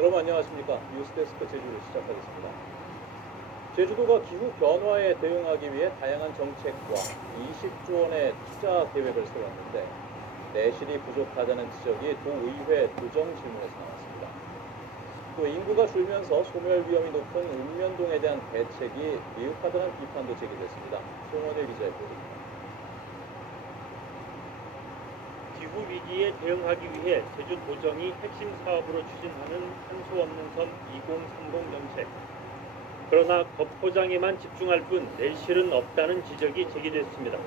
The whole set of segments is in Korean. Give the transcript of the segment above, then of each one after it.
여러분 안녕하십니까? 뉴스데스크 제주를 시작하겠습니다. 제주도가 기후 변화에 대응하기 위해 다양한 정책과 20조 원의 투자 계획을 세웠는데 내실이 부족하다는 지적이 도의회 도정 질문에서 나왔습니다. 또 인구가 줄면서 소멸 위험이 높은 읍면동에 대한 대책이 미흡하다는 비판도 제기됐습니다. 송원일 기자의 보도입니다. 기후 위기에 대응하기 위해 제주도정이 핵심 사업으로 추진하는 탄소 없는 섬 2030 정책. 그러나 겉포장에만 집중할 뿐 내실은 없다는 지적이 제기됐습니다.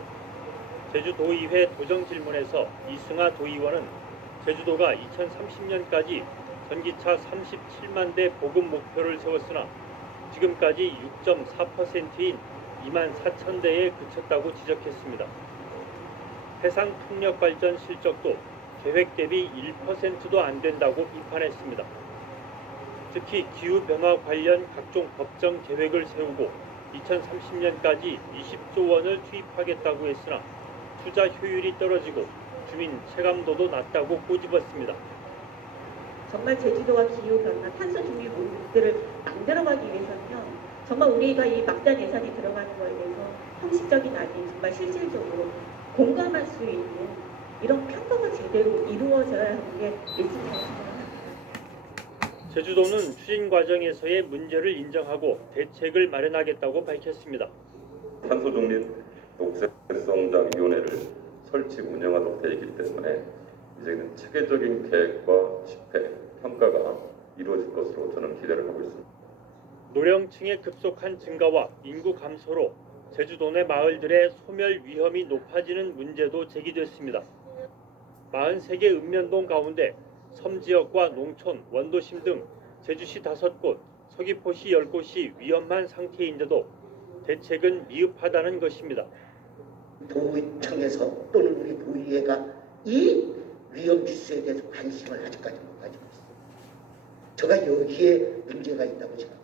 제주도의회 도정 질문에서 이승하 도의원은 제주도가 2030년까지 전기차 37만 대 보급 목표를 세웠으나 지금까지 6.4%인 2만 4천 대에 그쳤다고 지적했습니다. 해상 풍력 발전 실적도 계획 대비 1%도 안 된다고 비판했습니다. 특히 기후변화 관련 각종 법정 계획을 세우고 2030년까지 20조 원을 투입하겠다고 했으나 투자 효율이 떨어지고 주민 체감도도 낮다고 꼬집었습니다. 정말 제주도와 기후변화, 탄소 중립 목표를 만들어가기 위해서는요. 정말 우리가 이 막대한 예산이 들어가는 거에 대해서 형식적인 아닌 정말 실질적으로 공감할 수 있는 이런 평가가 제대로 이루어져야 하는 게 있습니다. 제주도는 추진 과정에서의 문제를 인정하고 대책을 마련하겠다고 밝혔습니다. 탄소중립 녹색성장위원회를 설치 운영하도록 되어 있기 때문에 이제는 체계적인 계획과 집행, 평가가 이루어질 것으로 저는 기대를 하고 있습니다. 노령층의 급속한 증가와 인구 감소로 제주도 내 마을들의 소멸 위험이 높아지는 문제도 제기됐습니다. 43개 읍면동 가운데 섬지역과 농촌, 원도심 등 제주시 5곳, 서귀포시 10곳이 위험한 상태인데도 대책은 미흡하다는 것입니다. 도청에서 또는 우리 도의회가 이 위험 지수에 대해서 관심을 아직까지 못 가지고 있어요. 제가 여기에 문제가 있다고 생각합니다.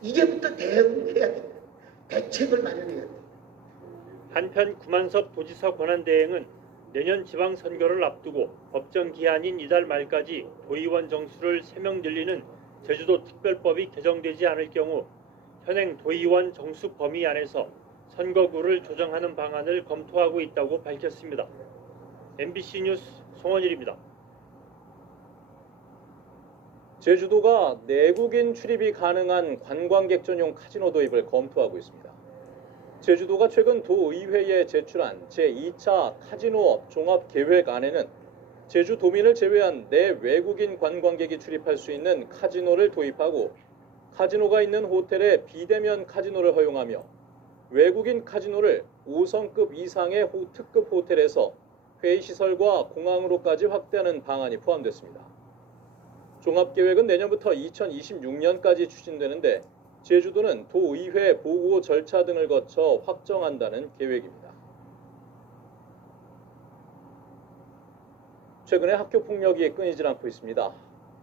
이제부터 대응해야 돼요. 대책을 마련해야 돼요. 한편 구만섭 도지사 권한대행은 내년 지방선거를 앞두고 법정 기한인 이달 말까지 도의원 정수를 3명 늘리는 제주도 특별법이 개정되지 않을 경우 현행 도의원 정수 범위 안에서 선거구를 조정하는 방안을 검토하고 있다고 밝혔습니다. MBC 뉴스 송원일입니다. 제주도가 내국인 출입이 가능한 관광객 전용 카지노 도입을 검토하고 있습니다. 제주도가 최근 도의회에 제출한 제2차 카지노업 종합계획안에는 제주도민을 제외한 내외국인 관광객이 출입할 수 있는 카지노를 도입하고 카지노가 있는 호텔에 비대면 카지노를 허용하며 외국인 카지노를 5성급 이상의 특급 호텔에서 회의시설과 공항으로까지 확대하는 방안이 포함됐습니다. 종합계획은 내년부터 2026년까지 추진되는데 제주도는 도의회 보고 절차 등을 거쳐 확정한다는 계획입니다. 최근에 학교 폭력이 끊이질 않고 있습니다.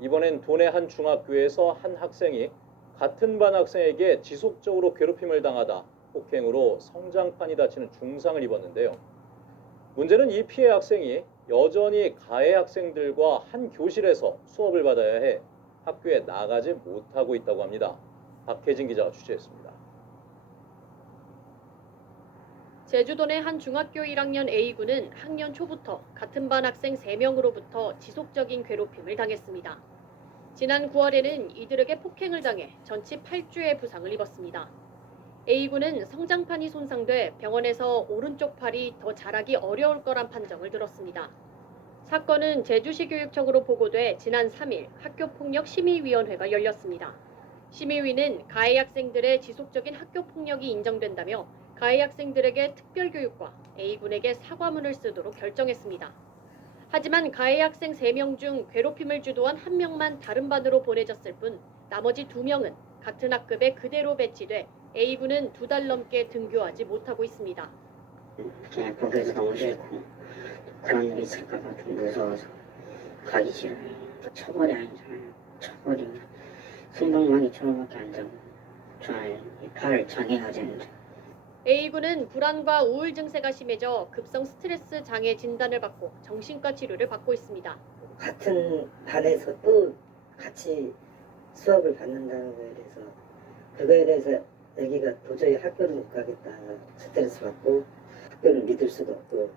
이번엔 도내 한 중학교에서 한 학생이 같은 반 학생에게 지속적으로 괴롭힘을 당하다 폭행으로 성장판이 다치는 중상을 입었는데요. 문제는 이 피해 학생이 여전히 가해 학생들과 한 교실에서 수업을 받아야 해 학교에 나가지 못하고 있다고 합니다. 박혜진 기자가 취재했습니다. 제주도 내 한 중학교 1학년 A군은 학년 초부터 같은 반 학생 3명으로부터 지속적인 괴롭힘을 당했습니다. 지난 9월에는 이들에게 폭행을 당해 전치 8주의 부상을 입었습니다. A군은 성장판이 손상돼 병원에서 오른쪽 팔이 더 자라기 어려울 거란 판정을 들었습니다. 사건은 제주시 교육청으로 보고돼 지난 3일 학교폭력심의위원회가 열렸습니다. 심의위는 가해 학생들의 지속적인 학교폭력이 인정된다며 가해 학생들에게 특별교육과 A군에게 사과문을 쓰도록 결정했습니다. 하지만 가해 학생 3명 중 괴롭힘을 주도한 1명만 다른 반으로 보내졌을 뿐 나머지 2명은 같은 학급에 그대로 배치돼 A군은 2달 넘게 등교하지 못하고 있습니다. 그냥 거기서 너무 싫고 그런 일이 있을까봐 좀 무서워서 가기 싫어요. 처벌이 아니잖아요. 처벌이 순방망이 처럼밖에 안 되고 저는 팔 장애가 되는데 A군은 불안과 우울 증세가 심해져 급성 스트레스 장애 진단을 받고 정신과 치료를 받고 있습니다. 같은 반에서 또 같이 수업을 받는다는 거에 대해서 그거에 대해서 애기가 도저히 학교를 못 가겠다 스트레스 받고 학교를 믿을 수도 없고.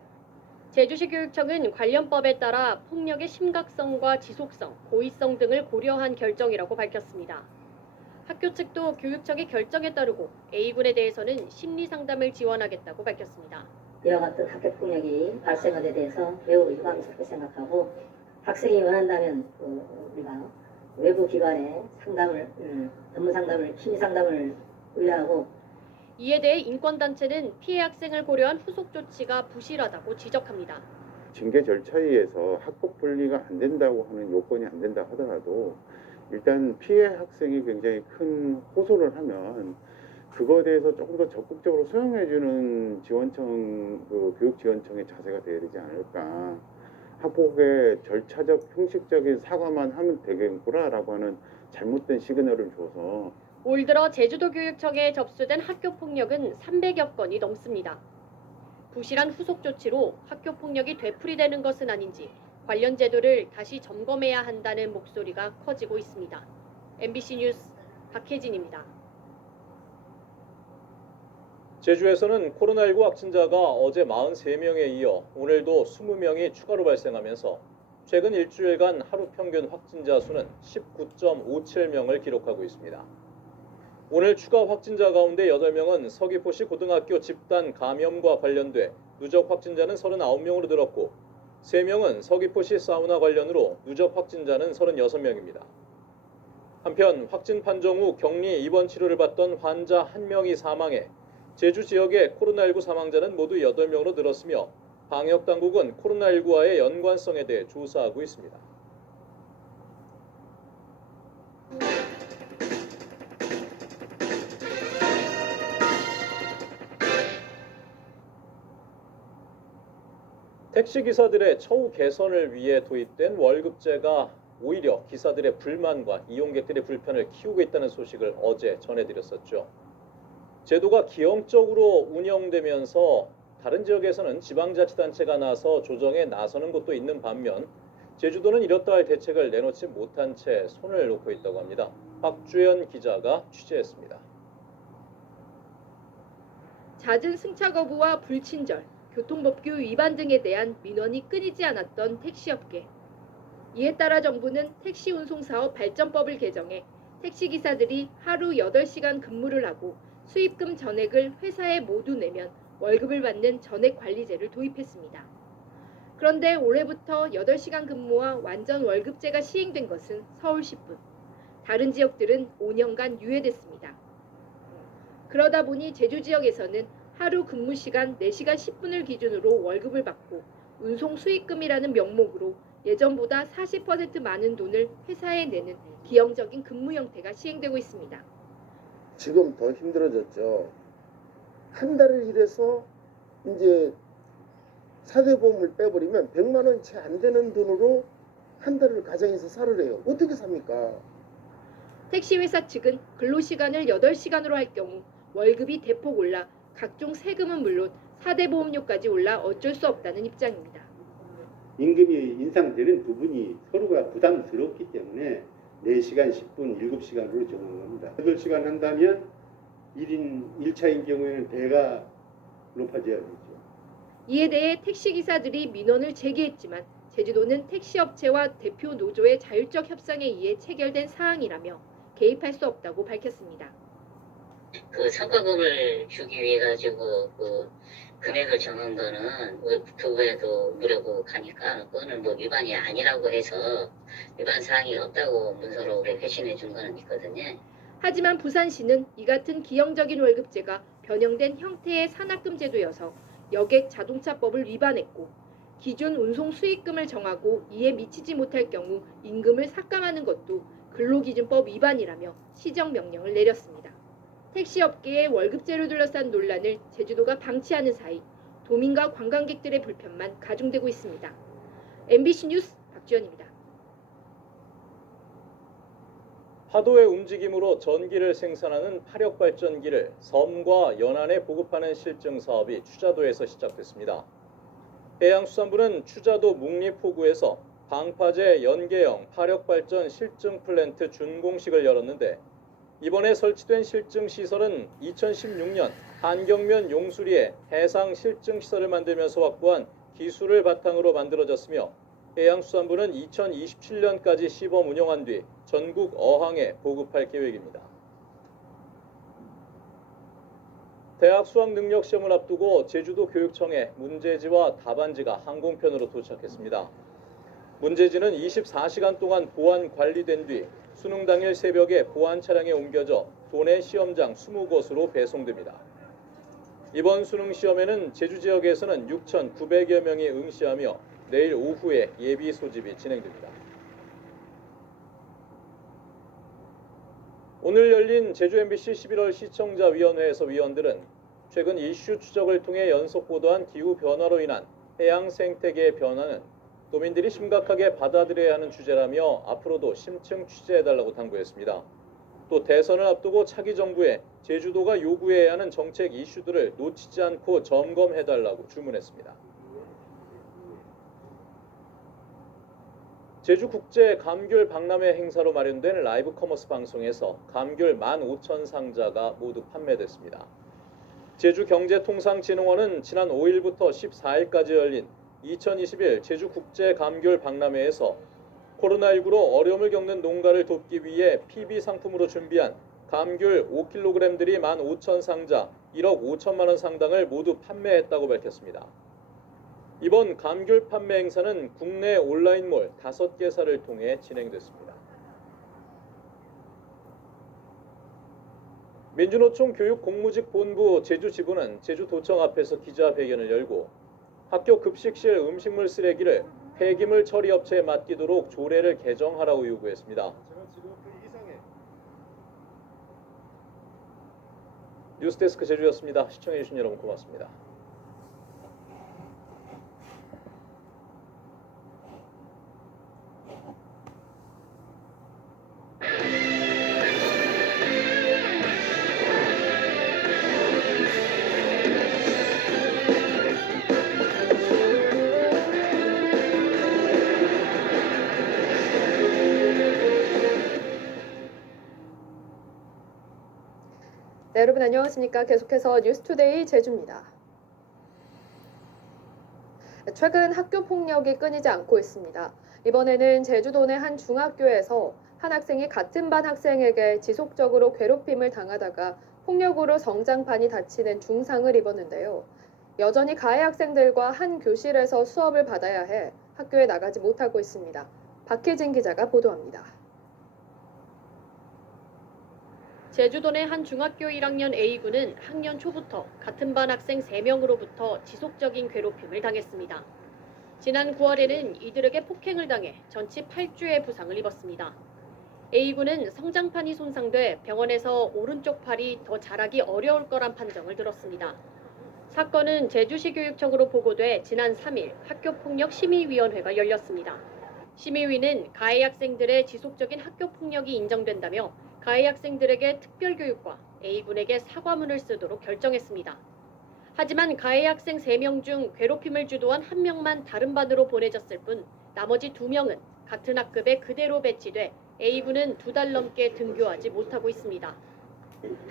제주시 교육청은 관련법에 따라 폭력의 심각성과 지속성, 고의성 등을 고려한 결정이라고 밝혔습니다. 학교 측도 교육청의 결정에 따르고 A군에 대해서는 심리 상담을 지원하겠다고 밝혔습니다. 이와 같은 학교 폭력이 발생한 데 대해서 매우 유감스럽게 생각하고 학생이 원한다면 우리가 외부 기관에 상담을, 전문 상담을, 심리 상담을 의뢰하고. 이에 대해 인권단체는 피해 학생을 고려한 후속 조치가 부실하다고 지적합니다. 징계 절차에 의해서 학급 분리가 안 된다고 하는 요건이 안 된다 하더라도 일단 피해 학생이 굉장히 큰 호소를 하면 그거에 대해서 조금 더 적극적으로 수용해주는 지원청, 교육지원청의 자세가 돼야 되지 않을까. 학폭의 절차적, 형식적인 사과만 하면 되겠구나라고 하는 잘못된 시그널을 줘서. 올 들어 제주도 교육청에 접수된 학교 폭력은 300여 건이 넘습니다. 부실한 후속 조치로 학교 폭력이 되풀이되는 것은 아닌지 관련 제도를 다시 점검해야 한다는 목소리가 커지고 있습니다. MBC 뉴스 박혜진입니다. 제주에서는 코로나19 확진자가 어제 43명에 이어 오늘도 20명이 추가로 발생하면서 최근 일주일간 하루 평균 확진자 수는 19.57명을 기록하고 있습니다. 오늘 추가 확진자 가운데 8명은 서귀포시 고등학교 집단 감염과 관련돼 누적 확진자는 39명으로 늘었고 3명은 서귀포시 사우나 관련으로 누적 확진자는 36명입니다. 한편 확진 판정 후 격리 입원 치료를 받던 환자 1명이 사망해 제주 지역의 코로나19 사망자는 모두 8명으로 늘었으며 방역당국은 코로나19와의 연관성에 대해 조사하고 있습니다. 택시기사들의 처우 개선을 위해 도입된 월급제가 오히려 기사들의 불만과 이용객들의 불편을 키우고 있다는 소식을 어제 전해드렸었죠. 제도가 기형적으로 운영되면서 다른 지역에서는 지방자치단체가 나서 조정에 나서는 곳도 있는 반면 제주도는 이렇다 할 대책을 내놓지 못한 채 손을 놓고 있다고 합니다. 박주연 기자가 취재했습니다. 잦은 승차 거부와 불친절, 교통법규 위반 등에 대한 민원이 끊이지 않았던 택시업계. 이에 따라 정부는 택시운송사업 발전법을 개정해 택시기사들이 하루 8시간 근무를 하고 수입금 전액을 회사에 모두 내면 월급을 받는 전액관리제를 도입했습니다. 그런데 올해부터 8시간 근무와 완전 월급제가 시행된 것은 서울 10분, 다른 지역들은 5년간 유예됐습니다. 그러다 보니 제주 지역에서는 하루 근무 시간 4시간 10분을 기준으로 월급을 받고 운송 수익금이라는 명목으로 예전보다 40% 많은 돈을 회사에 내는 기형적인 근무 형태가 시행되고 있습니다. 지금 더 힘들어졌죠. 한 달을 일해서 이제 사대보험을 빼버리면 100만 원 채 안 되는 돈으로 한 달을 가정에서 살으래요. 어떻게 삽니까? 택시회사 측은 근로시간을 8시간으로 할 경우 월급이 대폭 올라 각종 세금은 물론 사대보험료까지 올라 어쩔 수 없다는 입장입니다. 임금이 인상되는 부분이 서로가 부담스럽기 때문에 4시간 10분, 7시간으로 정한 겁니다. 8시간 한다면 1인 1차인 경우에는 배가 높아져야 되죠. 이에 대해 택시기사들이 민원을 제기했지만 제주도는 택시업체와 대표 노조의 자율적 협상에 의해 체결된 사항이라며 개입할 수 없다고 밝혔습니다. 그 성과급을 주기 위해 가지고 그 금액을 정한 거는 국토부에도 무료고 가니까 그거는 뭐 위반이 아니라고 해서 위반 사항이 없다고 문서로 우리 회신해 준 거는 있거든요. 하지만 부산시는 이 같은 기형적인 월급제가 변형된 형태의 산학금 제도여서 여객 자동차법을 위반했고 기준 운송 수익금을 정하고 이에 미치지 못할 경우 임금을 삭감하는 것도 근로기준법 위반이라며 시정명령을 내렸습니다. 택시업계의 월급제를 둘러싼 논란을 제주도가 방치하는 사이 도민과 관광객들의 불편만 가중되고 있습니다. MBC 뉴스 박주연입니다. 파도의 움직임으로 전기를 생산하는 파력발전기를 섬과 연안에 보급하는 실증 사업이 추자도에서 시작됐습니다. 해양수산부는 추자도 묵립호구에서 방파제 연계형 파력발전 실증 플랜트 준공식을 열었는데 이번에 설치된 실증 시설은 2016년 한경면 용수리에 해상 실증 시설을 만들면서 확보한 기술을 바탕으로 만들어졌으며 해양수산부는 2027년까지 시범 운영한 뒤 전국 어항에 보급할 계획입니다. 대학 수학 능력 시험을 앞두고 제주도 교육청에 문제지와 답안지가 항공편으로 도착했습니다. 문제지는 24시간 동안 보안 관리된 뒤 수능 당일 새벽에 보안 차량에 옮겨져 도내 시험장 20곳으로 배송됩니다. 이번 수능 시험에는 제주 지역에서는 6,900여 명이 응시하며 내일 오후에 예비 소집이 진행됩니다. 오늘 열린 제주 MBC 11월 시청자위원회에서 위원들은 최근 이슈 추적을 통해 연속 보도한 기후 변화로 인한 해양 생태계의 변화는 도민들이 심각하게 받아들여야 하는 주제라며 앞으로도 심층 취재해달라고 당부했습니다. 또 대선을 앞두고 차기 정부에 제주도가 요구해야 하는 정책 이슈들을 놓치지 않고 점검해달라고 주문했습니다. 제주국제 감귤 박람회 행사로 마련된 라이브 커머스 방송에서 감귤 15,000상자가 모두 판매됐습니다. 제주경제통상진흥원은 지난 5일부터 14일까지 열린 2021 제주국제 감귤 박람회에서 코로나19로 어려움을 겪는 농가를 돕기 위해 PB 상품으로 준비한 감귤 5kg들이 15,000상자 1억 5천만 원 상당을 모두 판매했다고 밝혔습니다. 이번 감귤 판매 행사는 국내 온라인몰 5개사를 통해 진행됐습니다. 민주노총 교육공무직본부 제주지부는 제주도청 앞에서 기자회견을 열고 학교 급식실 음식물 쓰레기를 폐기물 처리 업체에 맡기도록 조례를 개정하라고 요구했습니다. 뉴스데스크 제주였습니다. 시청해주신 여러분 고맙습니다. 네, 여러분 안녕하십니까? 계속해서 뉴스투데이 제주입니다. 최근 학교 폭력이 끊이지 않고 있습니다. 이번에는 제주도 내 한 중학교에서 한 학생이 같은 반 학생에게 지속적으로 괴롭힘을 당하다가 폭력으로 성장판이 다치는 중상을 입었는데요. 여전히 가해 학생들과 한 교실에서 수업을 받아야 해 학교에 나가지 못하고 있습니다. 박혜진 기자가 보도합니다. 제주도 내 한 중학교 1학년 A군은 학년 초부터 같은 반 학생 3명으로부터 지속적인 괴롭힘을 당했습니다. 지난 9월에는 이들에게 폭행을 당해 전치 8주의 부상을 입었습니다. A군은 성장판이 손상돼 병원에서 오른쪽 팔이 더 자라기 어려울 거란 판정을 들었습니다. 사건은 제주시 교육청으로 보고돼 지난 3일 학교폭력심의위원회가 열렸습니다. 심의위는 가해 학생들의 지속적인 학교폭력이 인정된다며 가해 학생들에게 특별교육과 A군에게 사과문을 쓰도록 결정했습니다. 하지만 가해 학생 3명 중 괴롭힘을 주도한 1명만 다른 반으로 보내졌을 뿐 나머지 2명은 같은 학급에 그대로 배치돼 A군은 2달 넘게 등교하지 못하고 있습니다.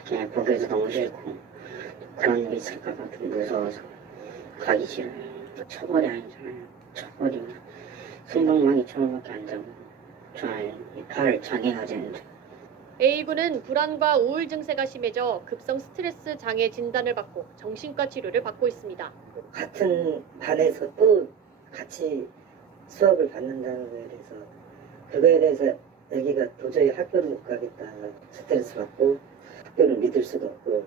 그냥 거기서 너무 싫고 그런 일이 있을까봐 좀 무서워서 가기 싫어요. 처벌이 아니잖아요. 처벌이 순방망이 처벌밖에 안 되고 저의 팔 장애가 되는데 A군은 불안과 우울 증세가 심해져 급성 스트레스 장애 진단을 받고 정신과 치료를 받고 있습니다. 같은 반에서 또 같이 수업을 받는다는 거에 대해서 그거에 대해서 애기가 도저히 학교를 못 가겠다 스트레스 받고 학교를 믿을 수도 없고.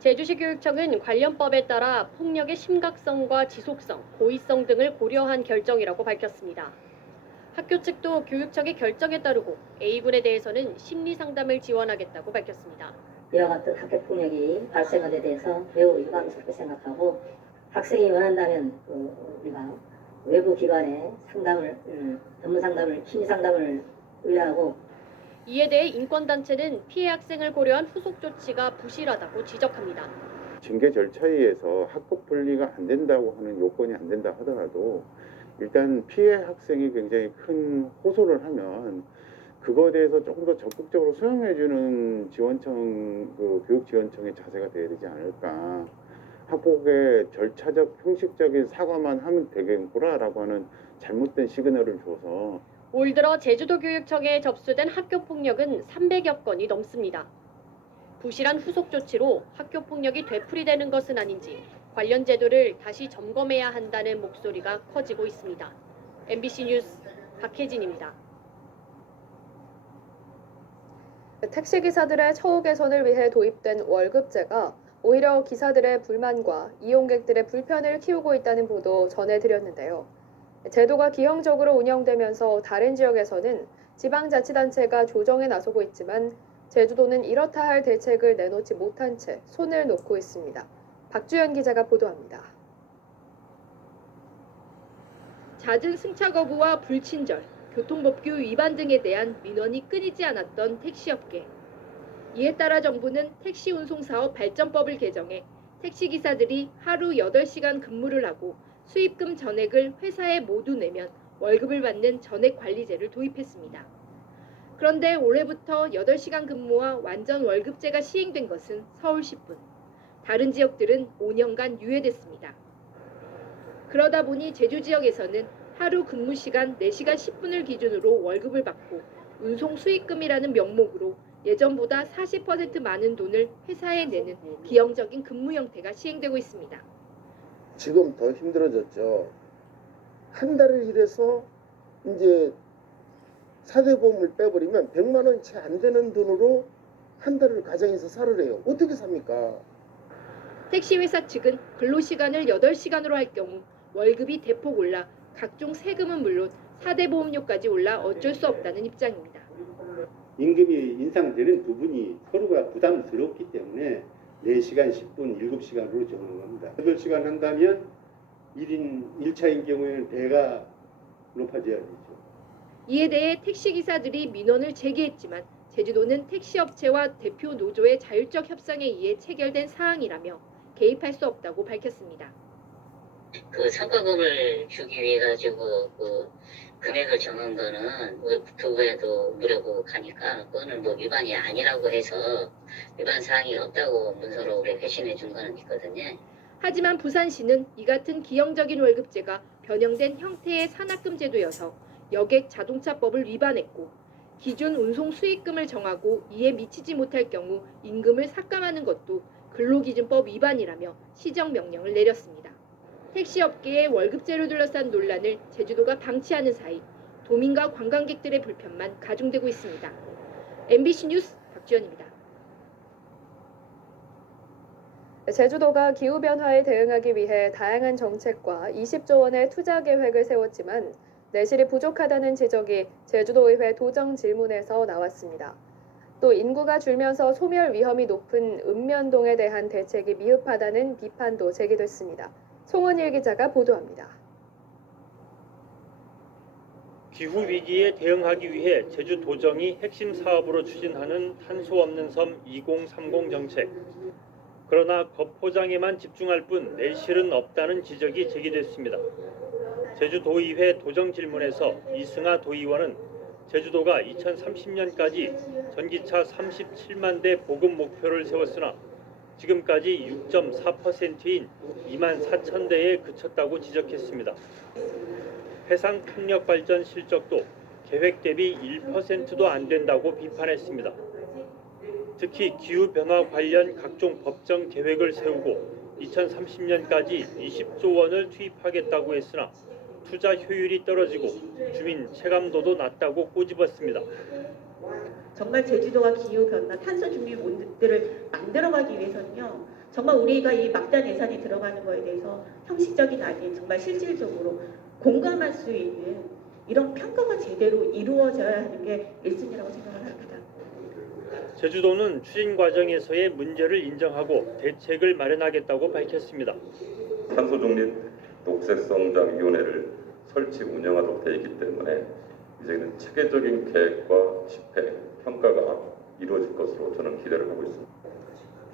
제주시 교육청은 관련법에 따라 폭력의 심각성과 지속성, 고의성 등을 고려한 결정이라고 밝혔습니다. 학교 측도 교육청의 결정에 따르고 A군에 대해서는 심리상담을 지원하겠다고 밝혔습니다. 이와 같은 학교폭력이 발생한 데 대해서 매우 유감스럽게 생각하고 학생이 원한다면 우리가 외부 기관에 상담을, 전문 상담을, 심리 상담을 의뢰하고 이에 대해 인권단체는 피해 학생을 고려한 후속 조치가 부실하다고 지적합니다. 징계 절차에 의해서 학급 분리가 안 된다고 하는 요건이 안 된다 하더라도 일단 피해 학생이 굉장히 큰 호소를 하면 그거에 대해서 조금 더 적극적으로 수용해주는 지원청, 교육지원청의 자세가 돼야 되지 않을까. 학폭의 절차적, 형식적인 사과만 하면 되겠구나라고 하는 잘못된 시그널을 줘서 올 들어 제주도교육청에 접수된 학교폭력은 300여 건이 넘습니다. 부실한 후속 조치로 학교폭력이 되풀이되는 것은 아닌지 관련 제도를 다시 점검해야 한다는 목소리가 커지고 있습니다. MBC 뉴스 박혜진입니다. 택시기사들의 처우 개선을 위해 도입된 월급제가 오히려 기사들의 불만과 이용객들의 불편을 키우고 있다는 보도 전해드렸는데요. 제도가 기형적으로 운영되면서 다른 지역에서는 지방자치단체가 조정에 나서고 있지만 제주도는 이렇다 할 대책을 내놓지 못한 채 손을 놓고 있습니다. 박주연 기자가 보도합니다. 잦은 승차 거부와 불친절, 교통법규 위반 등에 대한 민원이 끊이지 않았던 택시업계. 이에 따라 정부는 택시 운송사업 발전법을 개정해 택시기사들이 하루 8시간 근무를 하고 수입금 전액을 회사에 모두 내면 월급을 받는 전액관리제를 도입했습니다. 그런데 올해부터 8시간 근무와 완전 월급제가 시행된 것은 서울 10분, 다른 지역들은 5년간 유예됐습니다. 그러다 보니 제주 지역에서는 하루 근무 시간 4시간 10분을 기준으로 월급을 받고 운송 수익금이라는 명목으로 예전보다 40% 많은 돈을 회사에 내는 기형적인 근무 형태가 시행되고 있습니다. 지금 더 힘들어졌죠. 한 달을 일해서 이제 사대보험을 빼버리면 100만 원이 채 안 되는 돈으로 한 달을 가정에서 살을 해요. 어떻게 삽니까? 택시회사 측은 근로시간을 8시간으로 할 경우 월급이 대폭 올라 각종 세금은 물론 사대보험료까지 올라 어쩔 수 없다는 입장입니다. 임금이 인상되는 부분이 서로가 부담스럽기 때문에 4시간 10분, 7시간으로 정한 겁니다. 8시간 한다면 1차인 경우에는 배가 높아져야 되죠. 이에 대해 택시기사들이 민원을 제기했지만 제주도는 택시업체와 대표 노조의 자율적 협상에 의해 체결된 사항이라며 개입할 수 없다고 밝혔습니다. 그 성과금을 주기 위해 가지고 그 금액을 정한 거는 국토부에도 물어보고 가니까 그거는 뭐 위반이 아니라고 해서 위반 사항이 없다고 문서로 우리 회신해 준 거는 있거든요. 하지만 부산시는 이 같은 기형적인 월급제가 변형된 형태의 산학금 제도여서 여객 자동차법을 위반했고 기준 운송 수익금을 정하고 이에 미치지 못할 경우 임금을 삭감하는 것도 근로기준법 위반이라며 시정 명령을 내렸습니다. 택시업계의 월급제를 둘러싼 논란을 제주도가 방치하는 사이 도민과 관광객들의 불편만 가중되고 있습니다. MBC 뉴스 박주연입니다. 제주도가 기후변화에 대응하기 위해 다양한 정책과 20조 원의 투자 계획을 세웠지만 내실이 부족하다는 지적이 제주도의회 도정 질문에서 나왔습니다. 또 인구가 줄면서 소멸 위험이 높은 읍면동에 대한 대책이 미흡하다는 비판도 제기됐습니다. 송은일 기자가 보도합니다. 기후위기에 대응하기 위해 제주도정이 핵심 사업으로 추진하는 탄소 없는 섬 2030 정책. 그러나 겉포장에만 집중할 뿐 내실은 없다는 지적이 제기됐습니다. 제주도의회 도정 질문에서 이승하 도의원은 제주도가 2030년까지 전기차 37만 대 보급 목표를 세웠으나 지금까지 6.4%인 2만 4천 대에 그쳤다고 지적했습니다. 해상 풍력 발전 실적도 계획 대비 1%도 안 된다고 비판했습니다. 특히 기후변화 관련 각종 법정 계획을 세우고 2030년까지 20조 원을 투입하겠다고 했으나 투자 효율이 떨어지고 주민 체감도도 낮다고 꼬집었습니다. 정말 제주도가 기후변화, 탄소 중립 모델을 만들어가기 위해서는요. 정말 우리가 이 막대한 예산이 들어가는 거에 대해서 형식적인 아닌 정말 실질적으로 공감할 수 있는 이런 평가가 제대로 이루어져야 하는 게 1순위라고 생각을 합니다. 제주도는 추진 과정에서의 문제를 인정하고 대책을 마련하겠다고 밝혔습니다. 탄소 중립 녹색성장위원회를 설치 운영하도록 되어 있기 때문에 이제는 체계적인 계획과 집행, 평가가 이루어질 것으로 저는 기대를 하고 있습니다.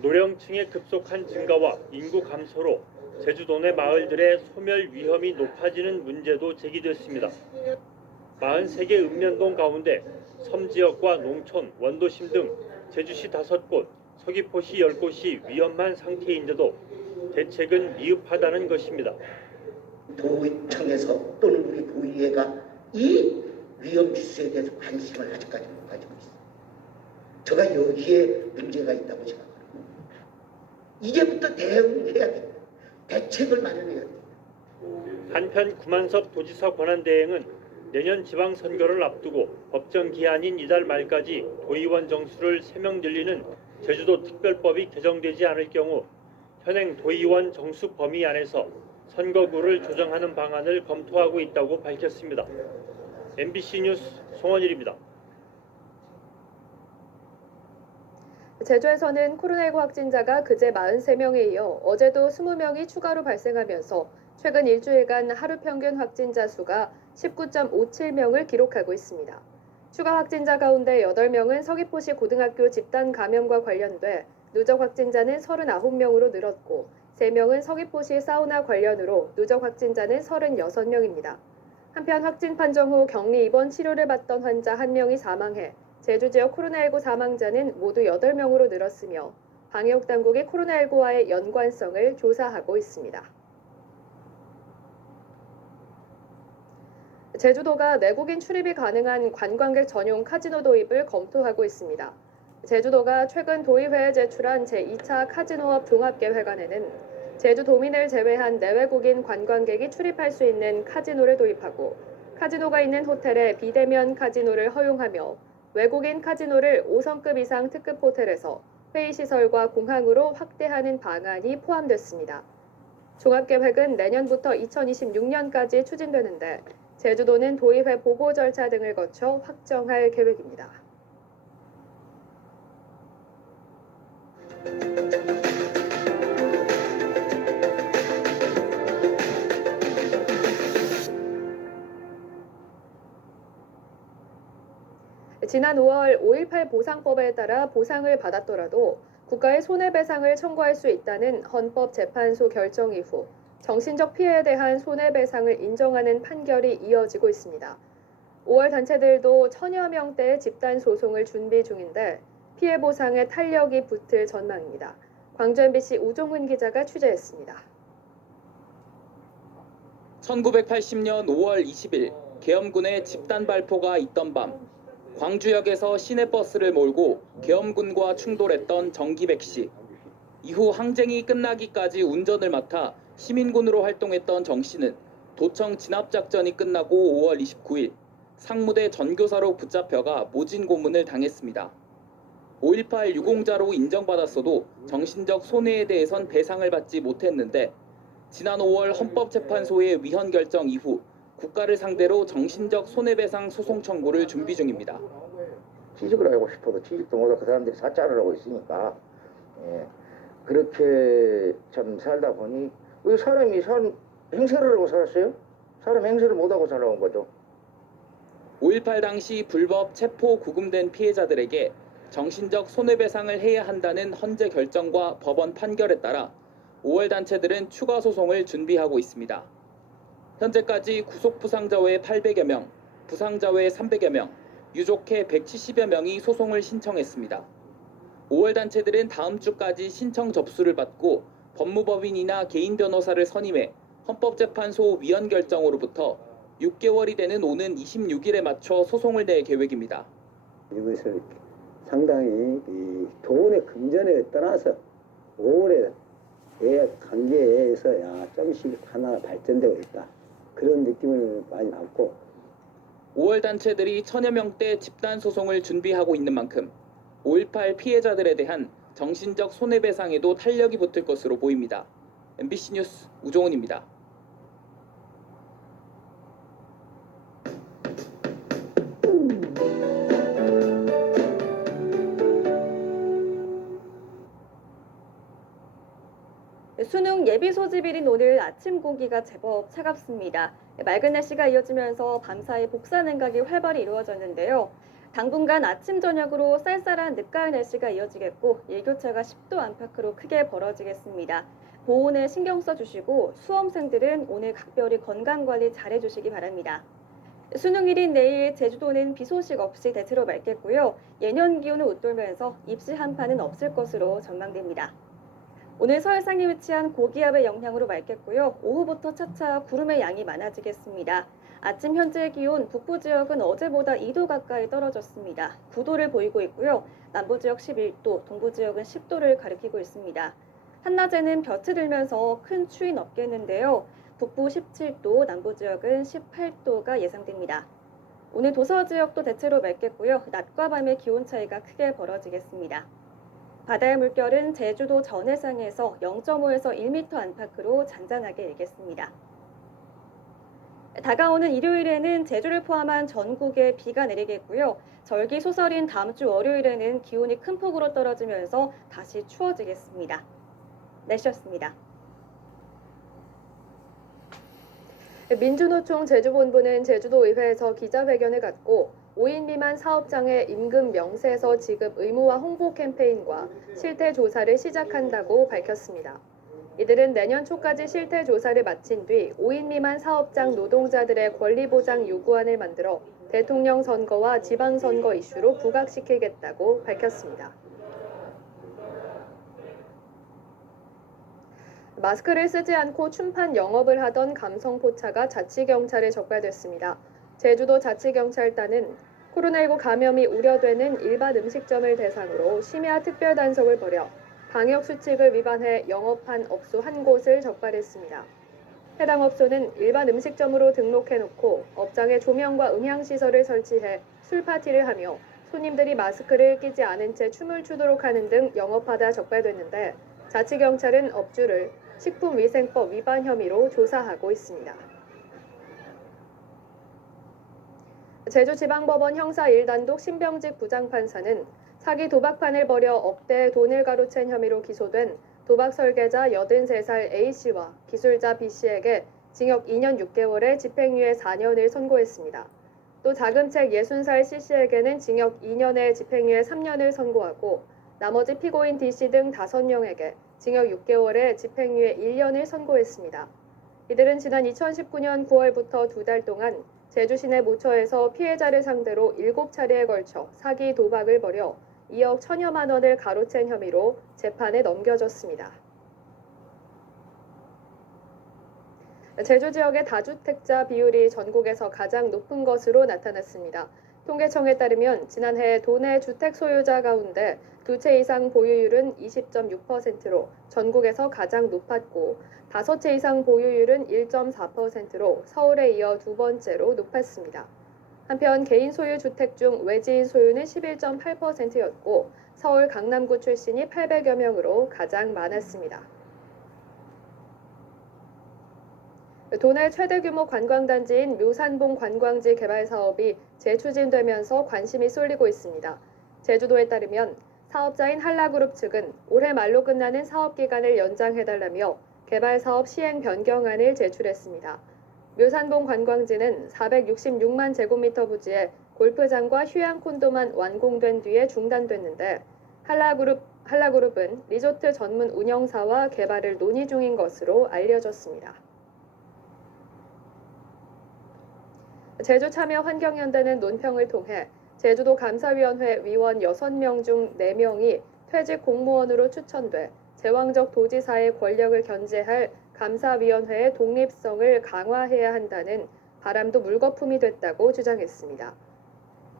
노령층의 급속한 증가와 인구 감소로 제주도 내 마을들의 소멸 위험이 높아지는 문제도 제기됐습니다. 43개 읍면동 가운데 섬 지역과 농촌, 원도심 등 제주시 5곳, 서귀포시 10곳이 위험한 상태인데도 대책은 미흡하다는 것입니다. 도청에서 또는 우리 도의회가 이 위험 지수에 대해서 관심을 아직까지 못 가지고 있어요. 제가 여기에 문제가 있다고 생각합니다. 이제부터 대응해야 돼요. 대책을 마련해야 돼요. 한편 구만섭 도지사 권한대행은 내년 지방선거를 앞두고 법정 기한인 이달 말까지 도의원 정수를 3명 늘리는 제주도 특별법이 개정되지 않을 경우 현행 도의원 정수 범위 안에서 선거구를 조정하는 방안을 검토하고 있다고 밝혔습니다. MBC 뉴스 송원일입니다. 제주에서는 코로나19 확진자가 그제 43명에 이어 어제도 20명이 추가로 발생하면서 최근 일주일간 하루 평균 확진자 수가 19.57명을 기록하고 있습니다. 추가 확진자 가운데 8명은 서귀포시 고등학교 집단 감염과 관련돼 누적 확진자는 39명으로 늘었고 3명은 서귀포시 사우나 관련으로 누적 확진자는 36명입니다. 한편 확진 판정 후 격리 입원 치료를 받던 환자 1명이 사망해 제주 지역 코로나19 사망자는 모두 8명으로 늘었으며 방역당국이 코로나19와의 연관성을 조사하고 있습니다. 제주도가 내국인 출입이 가능한 관광객 전용 카지노 도입을 검토하고 있습니다. 제주도가 최근 도의회에 제출한 제2차 카지노업 종합계획안에는 제주도민을 제외한 내외국인 관광객이 출입할 수 있는 카지노를 도입하고 카지노가 있는 호텔에 비대면 카지노를 허용하며 외국인 카지노를 5성급 이상 특급 호텔에서 회의시설과 공항으로 확대하는 방안이 포함됐습니다. 종합계획은 내년부터 2026년까지 추진되는데 제주도는 도의회 보고 절차 등을 거쳐 확정할 계획입니다. 지난 5월 5.18 보상법에 따라 보상을 받았더라도 국가의 손해배상을 청구할 수 있다는 헌법재판소 결정 이후 정신적 피해에 대한 손해배상을 인정하는 판결이 이어지고 있습니다. 5월 단체들도 1000여 명대의 집단 소송을 준비 중인데 피해 보상에 탄력이 붙을 전망입니다. 광주 MBC 우종훈 기자가 취재했습니다. 1980년 5월 20일 계엄군의 집단 발포가 있던 밤 광주역에서 시내버스를 몰고 계엄군과 충돌했던 정기백 씨. 이후 항쟁이 끝나기까지 운전을 맡아 시민군으로 활동했던 정 씨는 도청 진압작전이 끝나고 5월 29일 상무대 전교사로 붙잡혀가 모진 고문을 당했습니다. 5.18 유공자로 인정받았어도 정신적 손해에 대해선 배상을 받지 못했는데 지난 5월 헌법재판소의 위헌 결정 이후 국가를 상대로 정신적 손해배상 소송 청구를 준비 중입니다. 취직을 하고 싶어도 취직도 못하고 그 사람들이 사찰을 하고 있으니까 그렇게 참 살다 보니 왜 사람이 행세를 하고 살았어요? 사람 행세를 못하고 살아온 거죠. 5.18 당시 불법 체포 구금된 피해자들에게 정신적 손해배상을 해야 한다는 헌재 결정과 법원 판결에 따라 5월 단체들은 추가 소송을 준비하고 있습니다. 현재까지 구속 부상자 외 800여 명, 부상자 외 300여 명, 유족회 170여 명이 소송을 신청했습니다. 5월 단체들은 다음 주까지 신청 접수를 받고 법무법인이나 개인 변호사를 선임해 헌법재판소 위헌 결정으로부터 6개월이 되는 오는 26일에 맞춰 소송을 낼 계획입니다. 이것을 상당히 이 돈의 금전에 떠나서 5월의 관계에서야 조금씩 하나 발전되고 있다. 그런 느낌을 많이 받고 5월 단체들이 1000여 명대 집단 소송을 준비하고 있는 만큼 5.18 피해자들에 대한 정신적 손해배상에도 탄력이 붙을 것으로 보입니다. MBC 뉴스 우종훈입니다. 수능 예비 소집일인 오늘 아침 공기가 제법 차갑습니다. 맑은 날씨가 이어지면서 밤사이 복사 냉각이 활발히 이루어졌는데요. 당분간 아침 저녁으로 쌀쌀한 늦가을 날씨가 이어지겠고 일교차가 10도 안팎으로 크게 벌어지겠습니다. 보온에 신경 써주시고 수험생들은 오늘 각별히 건강관리 잘해주시기 바랍니다. 수능일인 내일 제주도는 비 소식 없이 대체로 맑겠고요. 예년 기온을 웃돌면서 입시 한파는 없을 것으로 전망됩니다. 오늘 서해상에 위치한 고기압의 영향으로 맑겠고요. 오후부터 차차 구름의 양이 많아지겠습니다. 아침 현재 기온 북부 지역은 어제보다 2도 가까이 떨어졌습니다. 9도를 보이고 있고요. 남부 지역 11도, 동부 지역은 10도를 가리키고 있습니다. 한낮에는 볕이 들면서 큰 추위는 없겠는데요. 북부 17도, 남부 지역은 18도가 예상됩니다. 오늘 도서 지역도 대체로 맑겠고요. 낮과 밤의 기온 차이가 크게 벌어지겠습니다. 바다의 물결은 제주도 전해상에서 0.5에서 1m 안팎으로 잔잔하게 일겠습니다. 다가오는 일요일에는 제주를 포함한 전국에 비가 내리겠고요. 절기 소설인 다음 주 월요일에는 기온이 큰 폭으로 떨어지면서 다시 추워지겠습니다. 날씨였습니다. 민주노총 제주본부는 제주도의회에서 기자회견을 갖고 5인 미만 사업장의 임금 명세서 지급 의무화 홍보 캠페인과 실태 조사를 시작한다고 밝혔습니다. 이들은 내년 초까지 실태 조사를 마친 뒤 5인 미만 사업장 노동자들의 권리 보장 요구안을 만들어 대통령 선거와 지방선거 이슈로 부각시키겠다고 밝혔습니다. 마스크를 쓰지 않고 춤판 영업을 하던 감성 포차가 자치경찰에 적발됐습니다. 제주도 자치경찰단은 코로나19 감염이 우려되는 일반 음식점을 대상으로 심야 특별단속을 벌여 방역수칙을 위반해 영업한 업소 한 곳을 적발했습니다. 해당 업소는 일반 음식점으로 등록해놓고 업장에 조명과 음향시설을 설치해 술파티를 하며 손님들이 마스크를 끼지 않은 채 춤을 추도록 하는 등 영업하다 적발됐는데 자치경찰은 업주를 식품위생법 위반 혐의로 조사하고 있습니다. 제주지방법원 형사 1단독 신병직 부장판사는 사기 도박판을 벌여 억대의 돈을 가로챈 혐의로 기소된 도박 설계자 83살 A씨와 기술자 B씨에게 징역 2년 6개월에 집행유예 4년을 선고했습니다. 또 자금책 60살 C씨에게는 징역 2년에 집행유예 3년을 선고하고 나머지 피고인 D씨 등 5명에게 징역 6개월에 집행유예 1년을 선고했습니다. 이들은 지난 2019년 9월부터 2달 동안 제주 시내 모처에서 피해자를 상대로 7차례에 걸쳐 사기 도박을 벌여 2억 1,000여만 원을 가로챈 혐의로 재판에 넘겨졌습니다. 제주 지역의 다주택자 비율이 전국에서 가장 높은 것으로 나타났습니다. 통계청에 따르면 지난해 도내 주택 소유자 가운데 2채 이상 보유율은 20.6%로 전국에서 가장 높았고 5채 이상 보유율은 1.4%로 서울에 이어 두 번째로 높았습니다. 한편 개인 소유 주택 중 외지인 소유는 11.8%였고 서울 강남구 출신이 800여 명으로 가장 많았습니다. 도내 최대 규모 관광단지인 묘산봉 관광지 개발 사업이 재추진되면서 관심이 쏠리고 있습니다. 제주도에 따르면 사업자인 한라그룹 측은 올해 말로 끝나는 사업 기간을 연장해달라며 개발 사업 시행 변경안을 제출했습니다. 묘산봉 관광지는 466만 제곱미터 부지에 골프장과 휴양콘도만 완공된 뒤에 중단됐는데 한라그룹은 리조트 전문 운영사와 개발을 논의 중인 것으로 알려졌습니다. 제주참여환경연대는 논평을 통해 제주도 감사위원회 위원 6명 중 4명이 퇴직 공무원으로 추천돼 제왕적 도지사의 권력을 견제할 감사위원회의 독립성을 강화해야 한다는 바람도 물거품이 됐다고 주장했습니다.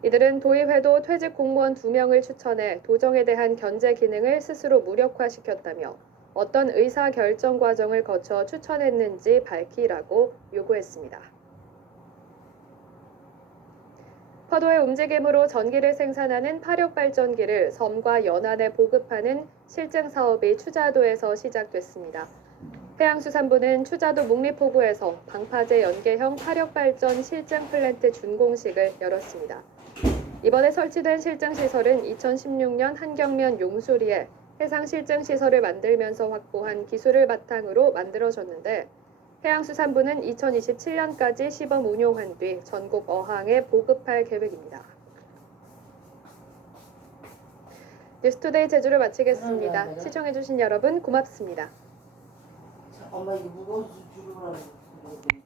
이들은 도의회도 퇴직 공무원 2명을 추천해 도정에 대한 견제 기능을 스스로 무력화시켰다며 어떤 의사결정 과정을 거쳐 추천했는지 밝히라고 요구했습니다. 파도의 움직임으로 전기를 생산하는 파력발전기를 섬과 연안에 보급하는 실증 사업이 추자도에서 시작됐습니다. 해양수산부는 추자도 묵리포구에서 방파제 연계형 파력발전 실증 플랜트 준공식을 열었습니다. 이번에 설치된 실증시설은 2016년 한경면 용수리에 해상 실증시설을 만들면서 확보한 기술을 바탕으로 만들어졌는데 해양수산부는 2027년까지 시범 운용한 뒤 전국 어항에 보급할 계획입니다. 뉴스투데이 제주를 마치겠습니다. 시청해주신 여러분 고맙습니다. 엄마 이거 무거워서 줄을 하는